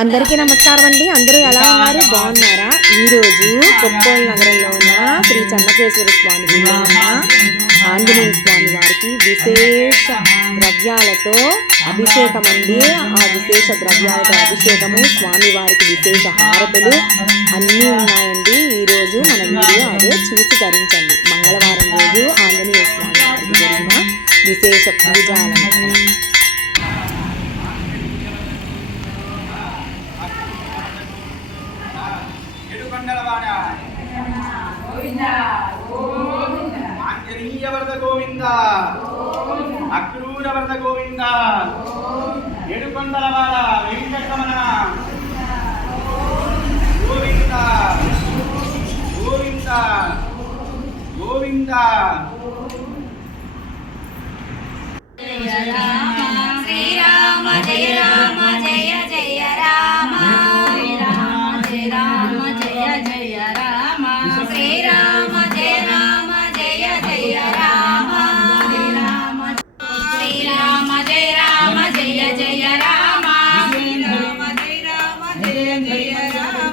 అందరికీ నమస్కారం అండి. అందరూ ఎలా ఉన్నారు? బాగున్నారా? ఈరోజు కొప్పోలు నగరంలో ఉన్న శ్రీ చెన్నకేశ్వర స్వామి గుడిలో ఉన్న ఆంజనేయ స్వామి వారికి విశేష ద్రవ్యాలతో అభిషేకం అండి. ఆ విశేష ద్రవ్యాలతో అభిషేకము, స్వామి వారికి విశేష హారతులు అన్నీ ఉన్నాయండి. ఈరోజు మన వీడియో అదే చూసి ధరించండి. మంగళవారం రోజు ఆంజనేయ స్వామి వారికి జరిగిన విశేష పూజాలంకరణ. ఆంజనేయ వరద గోవింద, అక్రూర వరద గోవింద, ఏడుకొండలవాడ వెంకటరమణ గోవింద గోవింద గోవింద. శ్రీరామ జయ రామ జయ జయ రామ, శ్రీరామ జయ రామ జయ జయ రామ, శ్రీరామ జయ రామ జయ జయ రామ, శ్రీరామ జయ రామ జయ జయ రామ, శ్రీరామ జయ రామ జయ జయ రామ,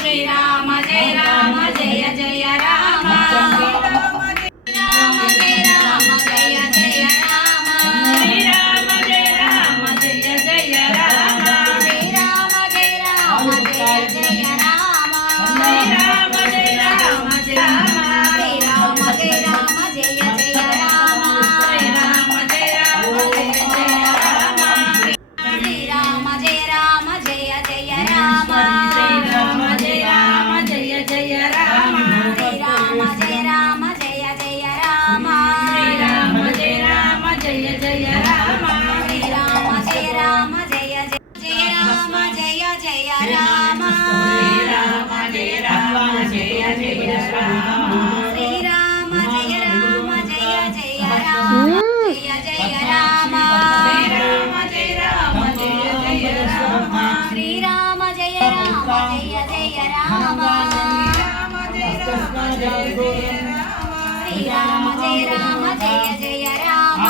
శ్రీరామ జయ రామ జయ జయ రామ, శ్రీరామ జయ రామ జయ జయ రామ, శ్రీరామ జయ రామ జయ జయ రామ, శ్రీరామ జయ రామ జయ జయ రామ, శ్రీరామ జయ రామ జయ రామ, శ్రీరామ జయ రామ జయ జయ రామ, శ్రీరామ జయ రామ జయ జయ రామ, శ్రీరామ జయ రామ జయ జయ రామ, శ్రీరామ జయ రామ జయ జయ రామ, శ్రీరామ జయ రామ జయ జయ రామ, శ్రీరామ జయ రామ జయ జయ రామ, శ్రీరామ జయ రామ జయ జయ రామ, జయ జయ రామ, శ్రీరామ జయ రామ జయ జయ రామ, శ్రీరామ జయ రామ జయ జయ రామ, జయ జయ రామ, శ్రీరామ జయ రామ జయ జయ రామ, శ్రీరామ జయ రామ జయ జయ రామ, శ్రీరామ జయ రామ జయ జయ రామ,